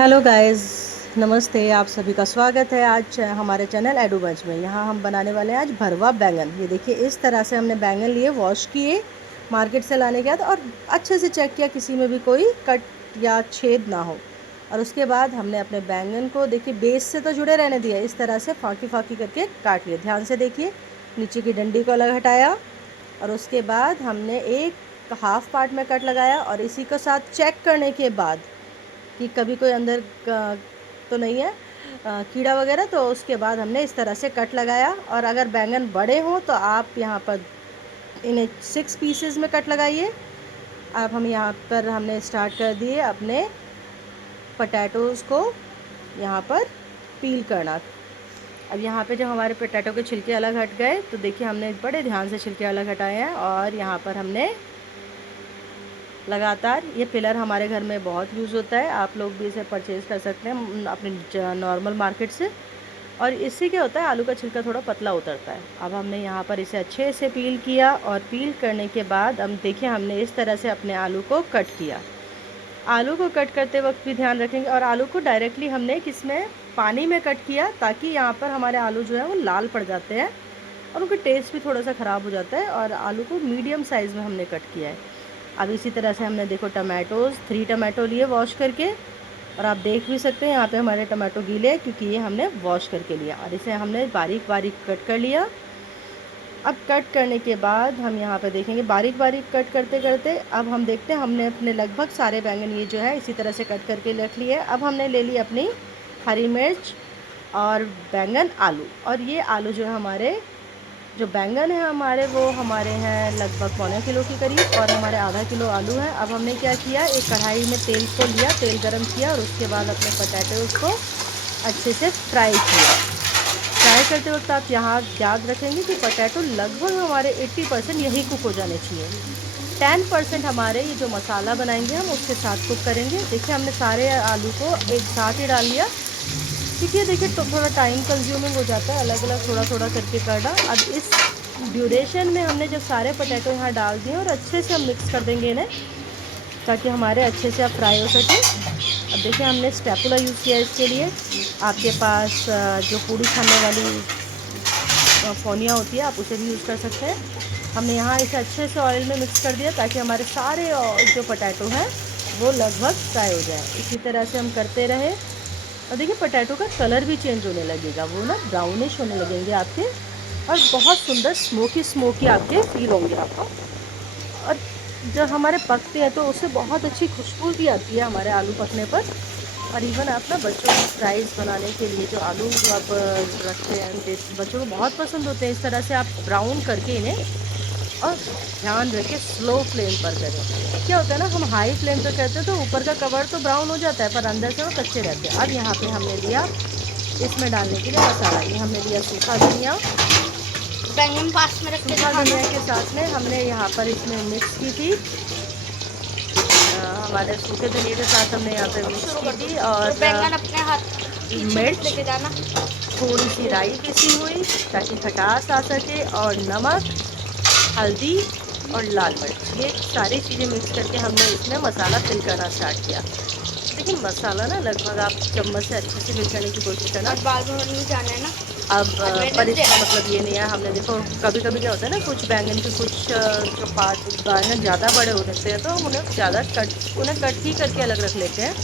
Hello guys, नमस्ते। आप सभी का स्वागत है आज हमारे चैनल एडुबंच में। यहाँ हम बनाने वाले हैं आज भरवा बैंगन। ये देखिए, इस तरह से हमने बैंगन लिए, वॉश किए मार्केट से लाने के बाद, और अच्छे से चेक किया किसी में भी कोई कट या छेद ना हो। और उसके बाद हमने अपने बैंगन को देखिए बेस से तो जुड़े रहने दिया, इस तरह से फाँकी फाँकी करके काट लिए। ध्यान से देखिए, नीचे की डंडी को अलग हटाया और उसके बाद हमने एक हाफ पार्ट में कट लगाया। और इसी के साथ चेक करने के बाद कि कभी कोई अंदर तो नहीं है कीड़ा वगैरह, तो उसके बाद हमने इस तरह से कट लगाया। और अगर बैंगन बड़े हों तो आप यहाँ पर इन्हें 6 पीसेस में कट लगाइए। अब हम यहाँ पर हमने स्टार्ट कर दिए अपने पोटैटोज़ को यहाँ पर पील करना। अब यहाँ पे जब हमारे पोटैटो के छिलके अलग हट गए तो देखिए हमने बड़े ध्यान से छिलके अलग हटाए हैं। और यहाँ पर हमने लगातार, ये पिलर हमारे घर में बहुत यूज़ होता है, आप लोग भी इसे परचेज़ कर सकते हैं अपने नॉर्मल मार्केट से। और इससे क्या होता है, आलू का छिलका थोड़ा पतला उतरता है। अब हमने यहाँ पर इसे अच्छे से पील किया और पील करने के बाद हम देखिए हमने इस तरह से अपने आलू को कट किया। आलू को कट करते वक्त भी ध्यान रखेंगे, और आलू को डायरेक्टली हमने किसमें पानी में कट किया, ताकि यहाँ पर हमारे आलू जो है वो लाल पड़ जाते हैं और उनका टेस्ट भी थोड़ा सा ख़राब हो जाता है। और आलू को मीडियम साइज़ में हमने कट किया है। अब इसी तरह से हमने देखो टमाटोज़ 3 टमाटो लिए वॉश करके, और आप देख भी सकते हैं यहाँ पे हमारे टमाटो गीले हैं क्योंकि ये हमने वॉश करके लिया। और इसे हमने बारीक बारीक कट कर लिया। अब कट करने के बाद हम यहाँ पे देखेंगे बारीक बारीक कट करते करते अब हम देखते हैं हमने अपने लगभग सारे बैंगन ये जो है इसी तरह से कट करके रख लिए। अब हमने ले ली अपनी हरी मिर्च और बैंगन आलू, और ये आलू जो है हमारे, जो बैंगन है हमारे वो हमारे हैं लगभग पौने किलो के करीब, और हमारे आधा किलो आलू है। अब हमने क्या किया, एक कढ़ाई में तेल को लिया, तेल गरम किया और उसके बाद अपने पोटैटोज़ को अच्छे से फ्राई किया। फ्राई करते वक्त आप यहाँ याद रखेंगे कि पोटैटो लगभग हमारे 80% यही कुक हो जाने चाहिए। 10% हमारे ये जो मसाला बनाएंगे हम उसके साथ कुक करेंगे। देखिए हमने सारे आलू को एक साथ ही डाल लिया, क्योंकि देखिए तो थोड़ा टाइम कंज्यूमिंग हो जाता है अलग अलग थोड़ा थोड़ा करके करना। अब इस ड्यूरेशन में हमने जब सारे पोटैटो यहाँ डाल दिए और अच्छे से हम मिक्स कर देंगे इन्हें, ताकि हमारे अच्छे से अब फ्राई हो सके। अब देखिए हमने स्टैपुला यूज़ किया इसके लिए। आपके पास जो पूड़ी खाने वाली फोनिया होती है आप उसे भी यूज़ कर सकते हैं। हमने यहाँ इसे अच्छे से ऑयल में मिक्स कर दिया ताकि हमारे सारे जो पोटैटो हैं वो लगभग फ्राई हो जाए। इसी तरह से हम करते रहे। और देखिए पोटैटो का कलर भी चेंज होने लगेगा, वो ना ब्राउनिश होने लगेंगे आपके, और बहुत सुंदर स्मोकी स्मोकी आपके फील होंगे आपको। और जब हमारे पकते हैं तो उससे बहुत अच्छी खुशबू भी आती है हमारे आलू पकने पर। और इवन आप ना बच्चों को फ्राइज़ बनाने के लिए जो आलू जो आप रखते हैं, बच्चों को बहुत पसंद होते हैं। इस तरह से आप ब्राउन करके इन्हें, और ध्यान रखें स्लो फ्लेम पर करें। क्या होता है ना, हम हाई फ्लेम पर करते हैं तो ऊपर का कवर तो ब्राउन हो जाता है पर अंदर से वो कच्चे रहते हैं। अब यहाँ पे हमने लिया इसमें डालने के लिए मसाला, ये हमने लिया सूखा धनिया, बैंगन पास में रख के सूखा धनिया के साथ में हमने यहाँ पर इसमें मिक्स की थी हमारे सूखे धनिया के साथ हमने यहाँ पे मिक्स की थी। और बैंगन अपने हाथ मिर्च, लेके जाना, थोड़ी सी राई पिसी हुई ताकि खटास आ सके, और नमक, हल्दी और लाल मिर्च, ये सारी चीज़ें मिक्स करके हमने इसमें मसाला फिल करना स्टार्ट किया। देखिए मसाला ना लगभग आप चम्मच से अच्छे से फिल करने की कोशिश करना। और बाल भर नहीं जाना है ना। अब पर इसका मतलब ये नहीं है, हमने देखो कभी कभी क्या होता है ना, कुछ बैंगन के कुछ जो पार्ट बैंगन ज़्यादा बड़े हो जाते हैं तो हम उन्हें ज़्यादा उन्हें कट ही करके अलग रख लेते हैं,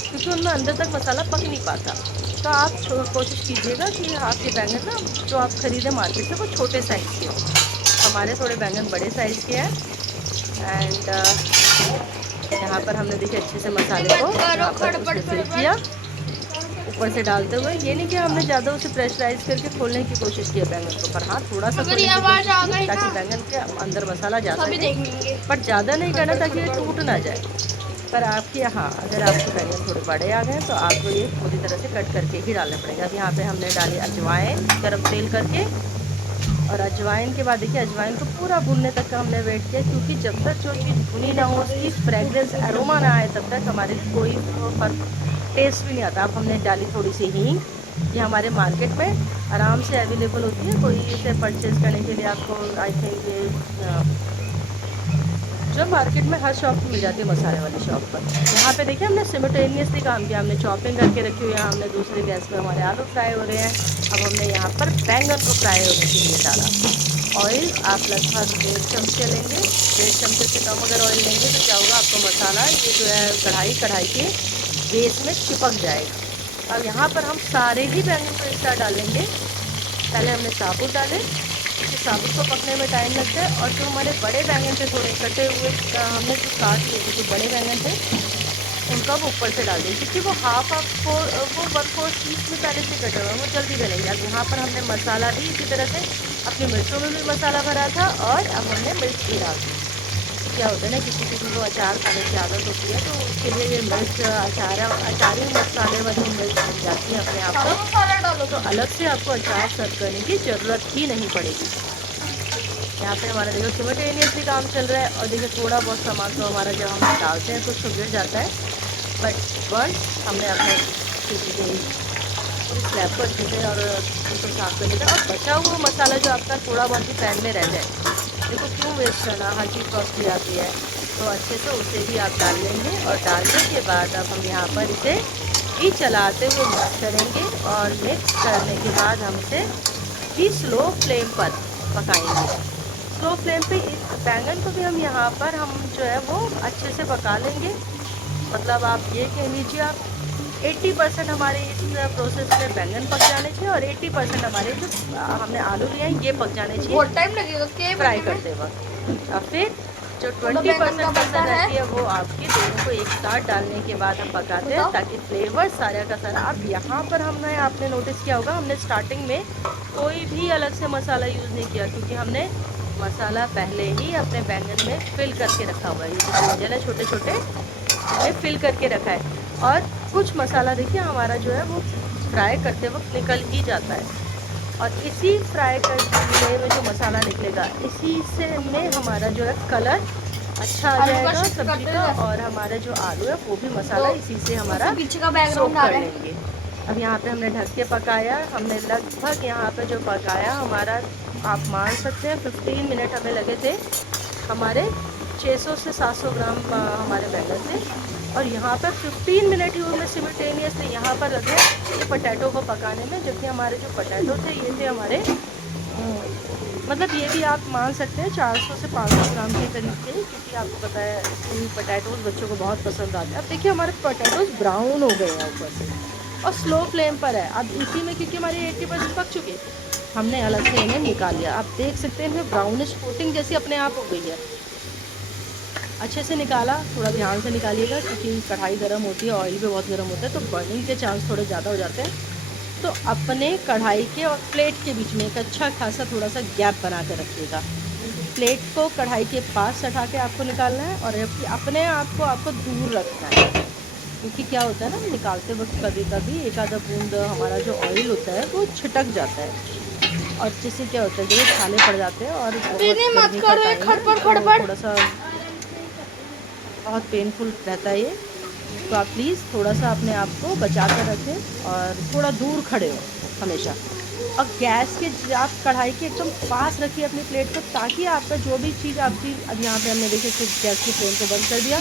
क्योंकि उनमें अंदर तक मसाला पक नहीं पाता। तो आप कोशिश कीजिएगा कि आपके बैंगन ना जो आप ख़रीदें मार्केट से वो छोटे साइज़ के हों। हमारे थोड़े बैंगन बड़े साइज़ के हैं। एंड यहाँ पर हमने देखिए अच्छे से मसाले को यहाँ पर उसमें फिल किया ऊपर से डालते हुए। ये नहीं कि हमने ज़्यादा उसे प्रेशराइज करके खोलने की कोशिश की है बैंगन को, पर हाँ थोड़ा सा खोलने की कोशिश की ताकि बैंगन के अंदर मसाला जा सके, पर ज़्यादा नहीं करना ताकि ये टूट ना जाए। पर आपके यहाँ अगर आपके बैंगन थोड़े बड़े आ गए तो आपको ये पूरी तरह से कट करके ही डालने पड़ेगा। अब यहाँ पे हमने डाली अजवाइन गर्म तेल करके, और अजवाइन के बाद देखिए अजवाइन को पूरा भूनने तक का हमने वेट किया, क्योंकि जब तक जो चीज़ भुनी ना हो उसकी फ्रेगरेंस एरोमा ना आए तब तक हमारे लिए कोई टेस्ट भी नहीं आता। अब हमने डाली थोड़ी सी हींग, ये हमारे मार्केट में आराम से अवेलेबल होती है, कोई इसे परचेज़ करने के लिए आपको आई थिंक ये जो मार्केट में हर शॉप पे मिल जाती है, मसाले वाली शॉप पर। यहाँ पे देखिए हमने सिमिल्टेनियसली काम किया, हमने चॉपिंग करके रखी हुई है, हमने दूसरे गैस पे हमारे आलू फ्राई हो रहे हैं। अब हमने यहाँ पर बैंगन को फ्राई होने के लिए डाला। ऑयल आप लगभग 1.5 चमचे लेंगे, 1.5 चमचे से कम अगर ऑयल लेंगे तो क्या होगा, आपको मसाला ये जो है कढ़ाई के बेस में चिपक जाएगा। अब यहाँ पर हम सारे ही बैंगन को एक साथ डालेंगे। पहले हमने साबुत डाले, क्योंकि साबुत को पकने में टाइम लगता है। और जो हमारे बड़े बैंगन थे थोड़े कटे हुए, हमने जो काट लिए थे जो बड़े बैंगन थे, उनका वो ऊपर से डाल दें, क्योंकि वो वो 1/4 पीस में पहले से कटे हुए, वो जल्दी गलेंगे। अब यहाँ पर हमने मसाला भी इसी तरह से अपनी मिर्चों में भी मसाला भरा था, और अब हमने मिर्च भी डाल दी। क्या होता है ना, किसी किसी को अचार खाने की आदत होती है, तो उसके लिए ये मिर्च अचारी मसाले वाली मिर्च बन जाती है अपने आप को, मसाला डालो तो अलग से आपको अचार सर्व करने की ज़रूरत ही नहीं पड़ेगी। यहाँ पे हमारा देखो सिमिल्टेनियसली काम चल रहा है। और देखिए थोड़ा बहुत सामान तो हमारा जब हम डालते हैं कुछ तो गिर जाता है, बट वंस हमने अपने पूरी स्लैब को अच्छे से और उसको साफ कर लिया। और बचा हुआ मसाला जो आपका थोड़ा बहुत ही पैन में रह जाए, देखो क्यों वेस्ट करना, हर चीज़ कॉस्टली आती है, तो अच्छे से उसे भी आप डाल लेंगे। और डालने के बाद अब हम यहाँ पर इसे भी चलाते हुए मिक्स करेंगे, और मिक्स करने के बाद हम इसे भी स्लो फ्लेम पर पकाएंगे। स्लो फ्लेम पे इस बैंगन को भी हम यहाँ पर हम जो है वो अच्छे से पका लेंगे। मतलब आप ये कह लीजिए, आप 80% हमारे इस प्रोसेस में बैंगन पक जाने चाहिए, और 80% हमारे जो हमने आलू लिए हैं ये पक जाने चाहिए बहुत टाइम लगेगा के फ्राई करते वक्त। और फिर जो 20% पसंद रहती है वो आपकी दोनों को एक साथ डालने के बाद हम पकाते हैं, ताकि फ्लेवर सारा का सारा। अब यहाँ पर हमने आपने नोटिस किया होगा, हमने स्टार्टिंग में कोई भी अलग से मसाला यूज़ नहीं किया, क्योंकि हमने मसाला पहले ही अपने बैंगन में फिल करके रखा हुआ है। ये जो ब्रिंजल है छोटे छोटे में फिल करके रखा है। और कुछ मसाला देखिए हमारा जो है वो फ्राई करते वक्त निकल ही जाता है, और इसी फ्राई करने में जो मसाला निकलेगा, इसी से में हमारा जो है कलर अच्छा आ जाएगा सब्जी का, और हमारा जो आलू है वो भी मसाला इसी से हमारा पीछे का सोक बैकग्राउंड आ कर रहा है। लेंगे। अब यहाँ पे हमने ढक के पकाया, हमने लगभग यहाँ पे जो पकाया हमारा, आप मान सकते हैं 15 मिनट हमें लगे थे। हमारे 600 से 700 ग्राम हमारे बैंगन थे, और यहाँ पर 15 मिनट ही उनमें सिमिल्टेनियसली यहाँ पर लगे ये पोटैटो को पकाने में। जबकि हमारे जो पोटैटो थे ये थे हमारे मतलब ये भी आप मान सकते हैं 400 से 500 ग्राम के करीब थे, क्योंकि आपको पता है इन पोटैटोज़ बच्चों को बहुत पसंद आते हैं। अब देखिए हमारे पोटैटोज़ ब्राउन हो गए हैं ऊपर से, और स्लो फ्लेम पर है। अब इसी में क्योंकि हमारे 80% पक चुके, हमने अलग से इन्हें निकाल लिया। आप देख सकते हैं इनमें ब्राउनिश कोटिंग जैसी अपने आप हो गई है। अच्छे से निकाला, थोड़ा ध्यान से निकालिएगा, क्योंकि कढ़ाई गर्म होती है, ऑयल भी बहुत गर्म होता है, तो बर्निंग के चांस थोड़े ज़्यादा हो जाते हैं। तो अपने कढ़ाई के और प्लेट के बीच में एक अच्छा खासा थोड़ा सा गैप बना कर रखिएगा। प्लेट को कढ़ाई के पास सटा के आपको निकालना है, और अपने आप को आपको दूर रखना है, क्योंकि क्या होता है ना, निकालते वक्त कभी कभी एक आधा बूंद हमारा जो ऑयल होता है वो छिटक जाता है, और जिससे क्या होता है जो छाले पड़ जाते हैं, और थोड़ा सा बहुत पेनफुल रहता है ये। तो आप प्लीज़ थोड़ा सा अपने आप को बचा कर रखें, और थोड़ा दूर खड़े हो हमेशा। और गैस के आप कढ़ाई के एकदम पास रखिए अपनी प्लेट को, ताकि आपका जो भी चीज़ आपकी, अब यहाँ पे हमने देखिए फिर गैस की फ्लेम को बंद कर दिया।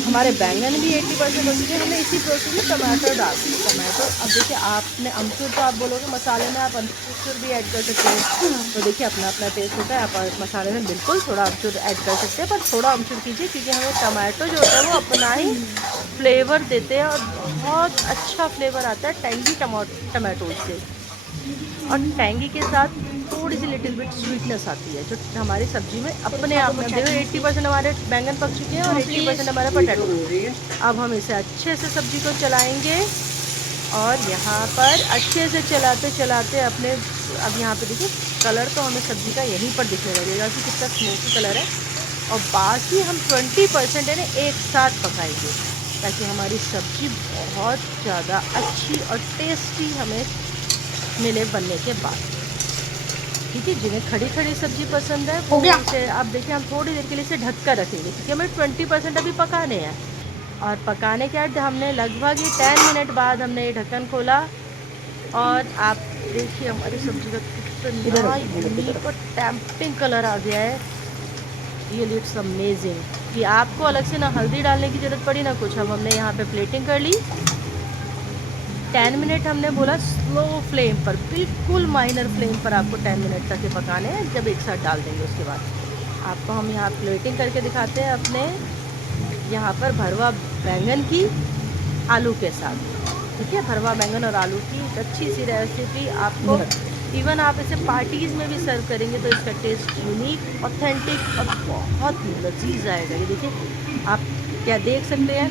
हमारे बैंगन भी 80% हो चुके हैं। हमने इसी प्रोसेस में टमाटर डाल दिया। टमाटो अब देखिए आपने अमचूर, तो आप बोलोगे मसाले में आप अमचूर भी ऐड कर सकते हैं, तो देखिए अपना अपना टेस्ट होता है। आप मसाले में बिल्कुल थोड़ा अमचूर ऐड कर सकते हैं, पर थोड़ा अमचूर कीजिए, क्योंकि हमें टमाटो जो होता है वो अपना ही फ्लेवर देते हैं, और बहुत अच्छा फ्लेवर आता है टैंगी टमाटो से। और टैंगी के साथ थोड़ी सी लिटिल बिट स्वीटनेस आती है, जो हमारी सब्जी में अपने आप में। देखो 80% हमारे बैंगन पक चुके हैं, और 80% हमारा पोटैटो। अब हम इसे अच्छे से सब्जी को चलाएंगे, और यहाँ पर अच्छे से चलाते चलाते अपने, अब यहाँ पे देखिए कलर तो हमें सब्जी का यहीं पर दिखने लगेगा कि कितना स्मोकी कलर है। और बाकी हम 20% है ना एक साथ पकाएंगे, ताकि हमारी सब्ज़ी बहुत ज़्यादा अच्छी और टेस्टी हमें मिले बनने के बाद। ठीक है, जिन्हें खड़ी खड़ी सब्जी पसंद है वो इसे, आप देखिए हम थोड़ी देर के लिए इसे ढक कर रखेंगे, क्योंकि हमें 20% अभी पकाने हैं। और पकाने के बाद हमने लगभग ये 10 मिनट बाद हमने ये ढक्कन खोला, और आप देखिए हमारी सब्जी का कितना यूनिक और टेम्पटिंग कलर आ गया है। रियली इट्स अमेजिंग कि आपको अलग से ना हल्दी डालने की ज़रूरत पड़ी ना कुछ। अब हमने यहाँ पे प्लेटिंग कर ली। 10 मिनट हमने बोला स्लो फ्लेम पर, बिल्कुल माइनर फ्लेम पर आपको 10 मिनट तक ये पकाने हैं, जब एक साथ डाल देंगे उसके बाद। आपको हम यहाँ प्लेटिंग करके दिखाते हैं अपने यहाँ पर भरवा बैंगन की आलू के साथ। ठीक है, भरवा बैंगन और आलू की एक अच्छी सी रेसिपी आपको, इवन आप इसे पार्टीज़ में भी सर्व करेंगे तो इसका टेस्ट यूनिक, ऑथेंटिक और बहुत लजीज आएगा। ये देखिए, आप क्या देख सकते हैं,